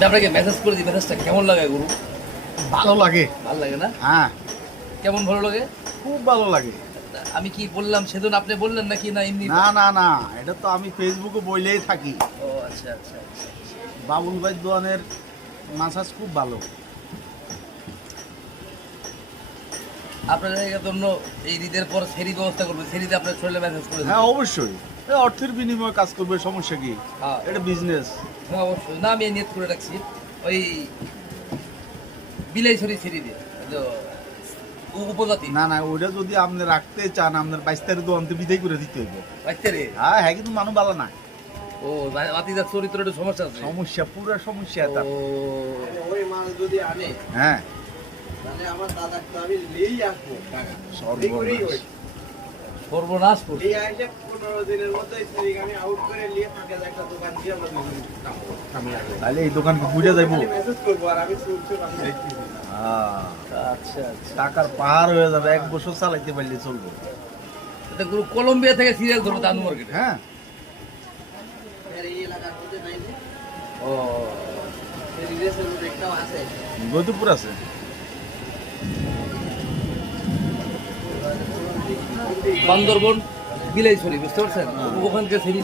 আমি আপনাকে মেসেজ করে দিই, মেসেজটা কেমন লাগে গুরু? ভালো লাগে। ভালো লাগে না? হ্যাঁ, কেমন ভালো লাগে? খুব ভালো লাগে। আমি কি বললাম সেদিন আপনি বললেন নাকি না এমনি? না না না, এটা তো আমি ফেসবুকে বইলেই থাকি। ও আচ্ছা আচ্ছা আচ্ছা। বাবুল ভাই দোয়ানের মাসাজ খুব ভালো। আপনাদের জন্য এই ঈদের পর ফেরি ব্যবস্থা করবে, ফেরিতে আপনার শরীরে মেসেজ করে হ্যাঁ দেবেন। অবশ্যই, এ অর্থের বিনিময়ে কাজ করবে, সমস্যা কি? হ্যাঁ। এটা বিজনেস। হ্যাঁ অবশ্যই, না আমি নিয়ত করে রাখছি ওই বিলাইছড়ি ফেরিতে উপজাতি। না না, ওইটা যদি আপনি রাখতে চান, আপনার 22 তারিখ দোয়ানতে বিদায় করে দিতে হইব। রাখতে রে। হ্যাঁ হ্যাঁ, কিন্তু মানুষ ভালো না। ও বাতিদার চরিত্রের একটু সমস্যা আছে। সমস্যা, পুরো সমস্যা এটা। ও ওই মাল যদি আনে হ্যাঁ, তাহলে আমার দাদাকে তো আমি নিয়েই আসবো টাকা। এই করেই সর্বনাশ। ওই। সর্বনাশ করছে। নিয়ে আসে 15 দিনের মধ্যে সেই আমি আউট করে নিয়ে ফাঁকে একটা দোকান দিয়ে আমরা দুজন আমি আগে তাহলে এই দোকানকে বুঝে যাইব। মেসেজ করবো আর আমি শুনছি আমি দেখতেছি। আচ্ছা আচ্ছা। টাকার পাহাড় হয়ে যাবে, 1 বছর চালাইতে পারলে চলবে। এটা গুরু কলম্বিয়া থেকে সিরিয়াল ধরবো তানু মার্কেটে। হ্যাঁ, আর এই এলাকার মধ্যে নাই যে ও এই রিলেশন একটাও আছে। গৌতমপুর আছে। বান্দরবন বিলাইছড়ি, বুঝতে পারছেন? ওখানকার সিরিজ